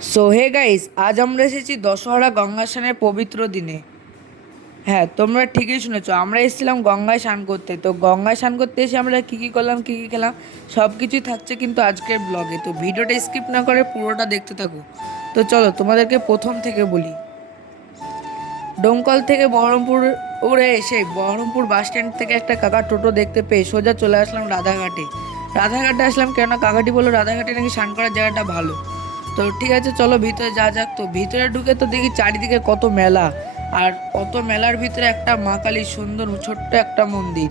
So hey guys, আজ আমরা এসেছি দশহরা গঙ্গা স্নানের পবিত্র দিনে। হ্যাঁ, তোমরা ঠিকই শুনেছো, আমরা এসেছিলাম গঙ্গায় স্নান করতে। তো গঙ্গায় স্নান করতে এসে আমরা কী কী করলাম, কী কী খেলাম, সব কিছুই থাকছে কিন্তু আজকের ব্লগে। তো ভিডিওটা স্কিপ না করে পুরোটা দেখতে থাকো। তো চলো তোমাদেরকে প্রথম থেকে বলি। ডোমকল থেকে বহরমপুর উড়ে এসে বহরমপুর বাস স্ট্যান্ড থেকে একটা কাকা টোটো দেখতে পেয়ে সোজা চলে আসলাম রাধাঘাটে। রাধাঘাটে আসলাম কেন, কাকাটি বললো রাধাঘাটে নাকি স্নান করার জায়গাটা ভালো। তো ঠিক আছে, চলো ভিতরে যা যাক। তো ভিতরে ঢুকে তো দেখি চারিদিকে কত মেলা, আর কত মেলার ভিতরে একটা মা কালীর সুন্দর ছোট্ট একটা মন্দির।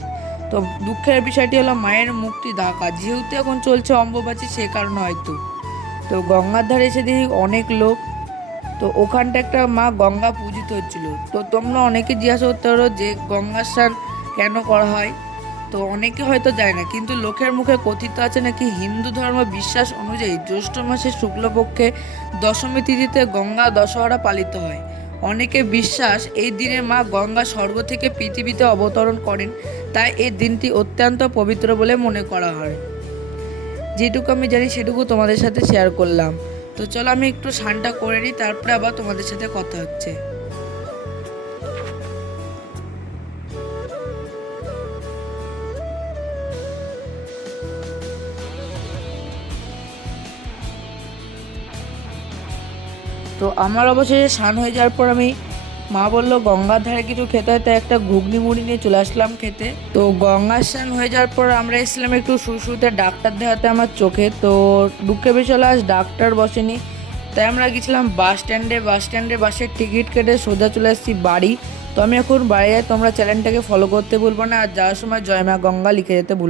তো দুঃখের বিষয়টি হলো মায়ের মুখটি ঢাকা, যেহেতু এখন চলছে অম্বুবাচী, সে কারণে হয়তো। তো গঙ্গার ধারে এসে দেখি অনেক লোক। তো ওখানটা একটা মা গঙ্গা পূজিত হচ্ছিল। তো তোমরা অনেকে জিজ্ঞাসা করতে পারো যে গঙ্গা স্নান কেন করা হয়। তো অনেকে হয়তো যায় না, কিন্তু লোকের মুখে কথিত আছে নাকি হিন্দু ধর্ম বিশ্বাস অনুযায়ী জ্যৈষ্ঠ মাসের শুক্লপক্ষে দশমী তিথিতে গঙ্গা দশহরা পালিত হয়। অনেকে বিশ্বাস এই দিনে মা গঙ্গা স্বর্গ থেকে পৃথিবীতে অবতরণ করেন, তাই এই দিনটি অত্যন্ত পবিত্র বলে মনে করা হয়। যেটুকু আমি জানি সেটুকু তোমাদের সাথে শেয়ার করলাম। তো চলো আমি একটু স্নানটা করে নিই, তারপরে আবার তোমাদের সাথে কথা হচ্ছে। তো আমার অবশেষে স্নান হয়ে যাওয়ার পর মা বললো গঙ্গার ধারে কিছু খেতে হয়, তাই একটা ঘুগনি মুড়ি নিয়ে চলে আসলাম খেতে। তো গঙ্গার স্নান হয়ে যাওয়ার পর আমরা এসেছিলাম একটু শুরুতে ডাক্তার দেখাতে আমার চোখে। তো দুঃখের বিষয় হলো আজ ডাক্তার বসেনি, তাই আমরা গেছিলাম বাস স্ট্যান্ডে। বাসের টিকিট কেটে সোজা চলে এসেছি বাড়ি। তো আমি এখন বাড়ি যাই, তোমরা চ্যানেলটাকে ফলো করতে ভুলবো না, আর যাওয়ার সময় জয় মা গঙ্গা লিখে যেতে ভুলবো না।